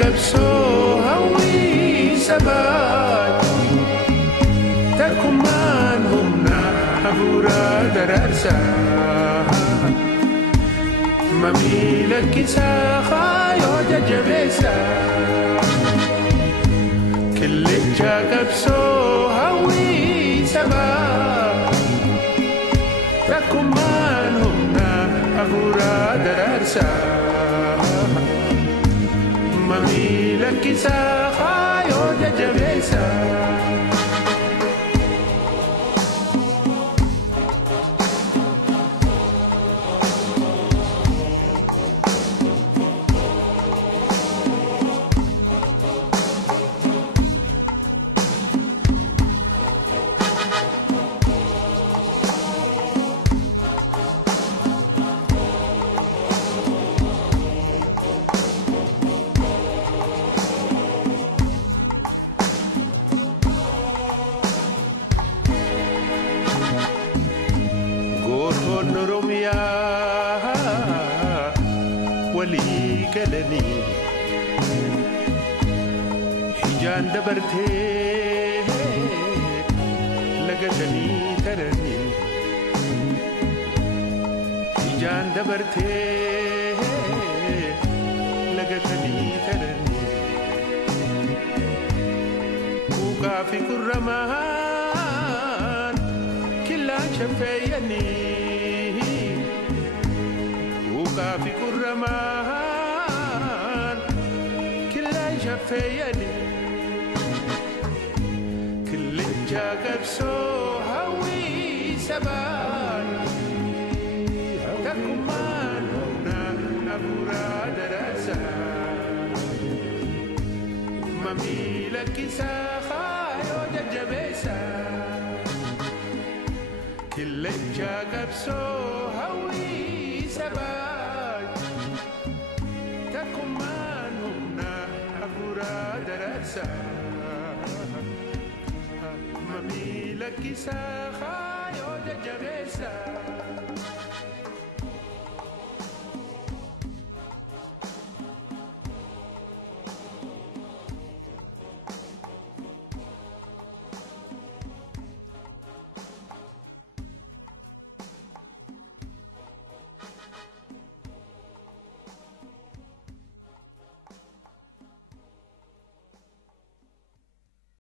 qabsoo hawwii sabaa takkumaan humna hafuuraa daraarsaa mamii lakkisaa kaayoo jajjabeessaa qillecha qabsoo hawwii sabaa takkumaan humna hafuuraa daraarsaa mamii lakkisaa kaayoo jajjabeessaa. Oromiyaa walii galanii ijaan dabartee lagatanii taranii ijaan dabartee lagatanii taranii buuqaa fi kurramaan kilaacha feeyanii Buuqaa fi kurramaan kilaacha feeyanii qillecha qabsoo hawwii sabaa takkumaan humna hafuuraa daraarsaa mamii lakkisaa kaayoo jajjabeessaa qillecha qabsoo hawwii sabaa takkumaan humna hafuuraa daraarsaa mamii lakkisaa kaayoo jajjabeessaa.